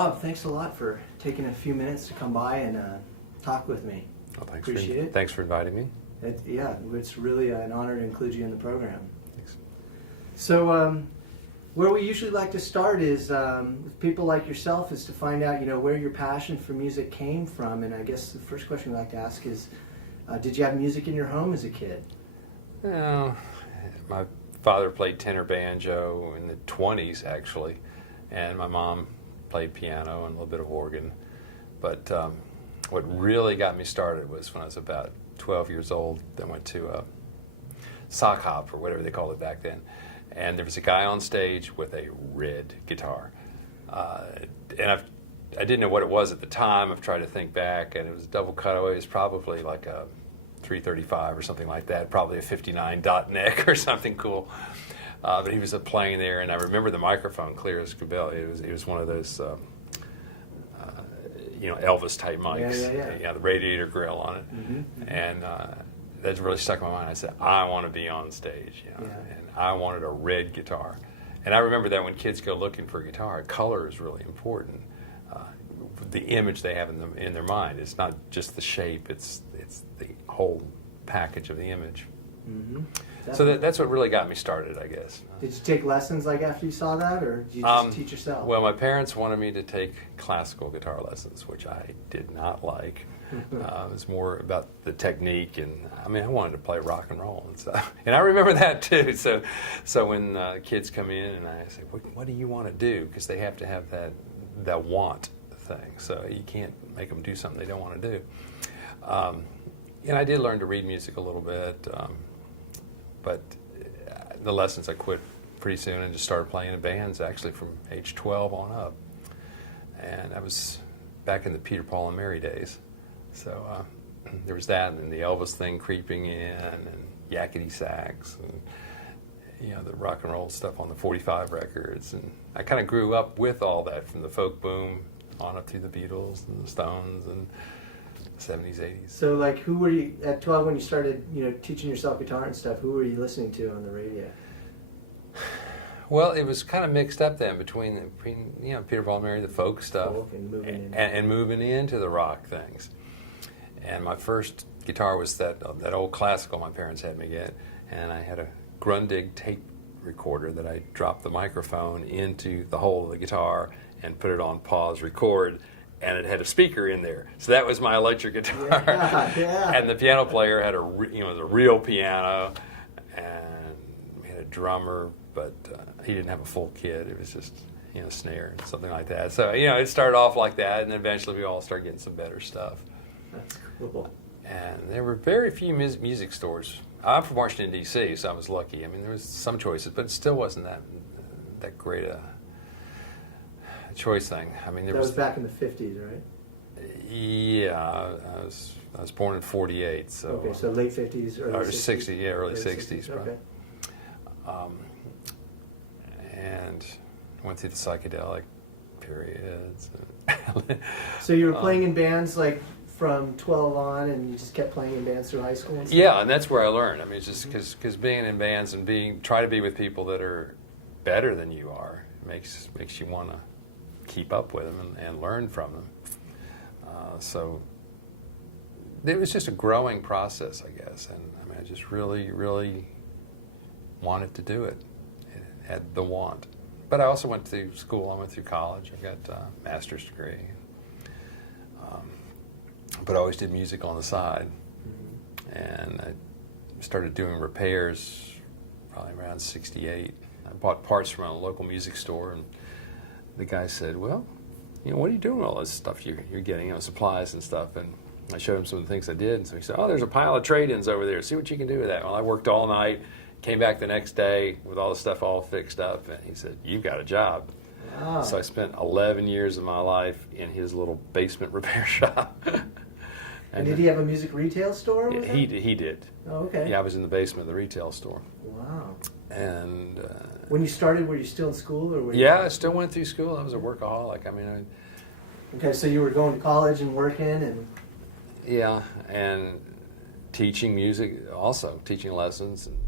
Bob, thanks a lot for taking a few minutes to come by and talk with me. Well, Appreciate it. Thanks for inviting me. Yeah, it's really an honor to include you in the program. Thanks. So, where we usually like to start is with people like yourself is to find out, where your passion for music came from. And I guess the first question we like to ask is, did you have music in your home as a kid? Well, my father played tenor banjo in the 20s, actually, and my mom played piano and a little bit of organ. But what really got me started was when I was about 12 years old. I went to a sock hop, or whatever they called it back then, and there was a guy on stage with a red guitar. And I didn't know what it was at the time. I've tried to think back, and it was a double cutaway. It was probably like a 335 or something like that, probably a 59 dot neck or something cool. But he was playing there, and I remember the microphone clear as could be. It was one of those, Elvis type mics. Yeah, the radiator grill on it, and that really stuck in my mind. I said, I want to be on stage, and I wanted a red guitar. And I remember that when kids go looking for a guitar, color is really important. The image they have in their mind. It's not just the shape; it's the whole package of the image. So that's what really got me started, I guess. Did you take lessons after you saw that, or did you just teach yourself? Well, my parents wanted me to take classical guitar lessons, which I did not like. It was more about the technique, and I wanted to play rock and roll and stuff. And I remember that too. So when kids come in and I say, "What do you want to do?" Because they have to have that want thing. So you can't make them do something they don't want to do. And I did learn to read music a little bit, but the lessons I quit pretty soon and just started playing in bands actually from age 12 on up. And I was back in the Peter, Paul, and Mary days. So there was that, and then the Elvis thing creeping in, and yakety sax, and the rock and roll stuff on the 45 records. And I kind of grew up with all that, from the folk boom on up through the Beatles and the Stones and 70s, 80s. So, who were you at 12 when you started, teaching yourself guitar and stuff? Who were you listening to on the radio? Well, it was kind of mixed up then between Peter, Paul, and Mary, the folk stuff, and moving into the rock things. And my first guitar was that old classical my parents had me get, and I had a Grundig tape recorder that I dropped the microphone into the hole of the guitar and put it on pause record, and it had a speaker in there. So that was my electric guitar. Yeah. And the piano player had a real piano, and we had a drummer, but he didn't have a full kit. It was just snare and something like that. So it started off like that, and then eventually we all started getting some better stuff. That's cool. And there were very few music stores. I'm from Washington, D.C., so I was lucky. There was some choices, but it still wasn't that great a choice thing. That was back in the 50s, right? Yeah, I was born in '48, so okay, so late 50s, early 60s. '60s, yeah, early '60s, probably. Okay. And went through the psychedelic periods. So you were playing in bands from 12 on, and you just kept playing in bands through high school and stuff? Yeah, and that's where I learned. It's just because being in bands and try to be with people that are better than you are makes you want to keep up with them and learn from them. So it was just a growing process, I guess. And I just really, really wanted to do it. It had the want. But I also went through school. I went through college. I got a master's degree. But I always did music on the side. And I started doing repairs probably around '68. I bought parts from a local music store, and the guy said, "Well, what are you doing with all this stuff you're getting, supplies and stuff?" And I showed him some of the things I did, and so he said, "Oh, there's a pile of trade-ins over there. See what you can do with that." Well, I worked all night, came back the next day with all the stuff all fixed up, and he said, "You've got a job." Wow. So I spent 11 years of my life in his little basement repair shop. And did he have a music retail store? He did. Oh, okay. Yeah, I was in the basement of the retail store. Wow. And when you started, were you still in school, or? I still went through school. I was a workaholic. Okay, so you were going to college and working, and. Yeah, and teaching music, also teaching lessons, and